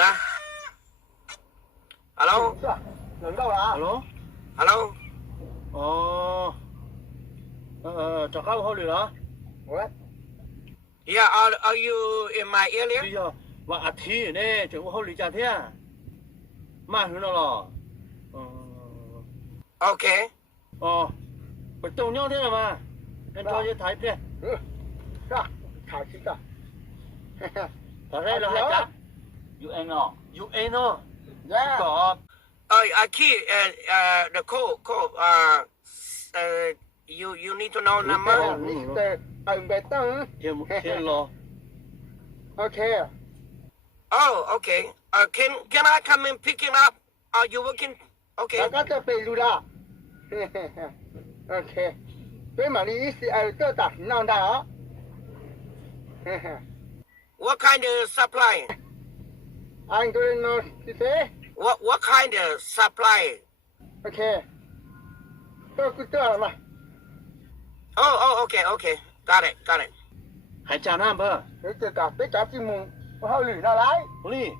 นะฮัลโหล是吧？轮到了啊。Hello，ฮัลโหล哦，找干部好里了。喂， Yeah are you in my 对 area 呀，我阿提呢，这我好里家天，马上了。Okay 哦，我东鸟天了吗？跟着去台片，是吧？卡西的。他来了还加，UN 哦，UN 哦，耶。搞。I key the code you need to know number 你的没等。天咯。 OK。 Oh okay can I come and pick it up are you working okay 大家在北路啦。OK。对嘛，你意思这打让的啊。 what kind of supply I'm going to say what kind of supply OK。这了嘛？ oh okay got it 还加那不？这个别夹进门，我好捋那来，不哩。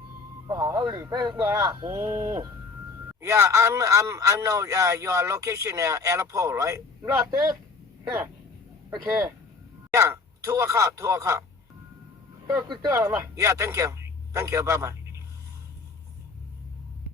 我好捋被我啊。哦， yeah I'm know your location airport right 那这，OK。 yeah 2 o'clock这了嘛？ yeah thank you bye bye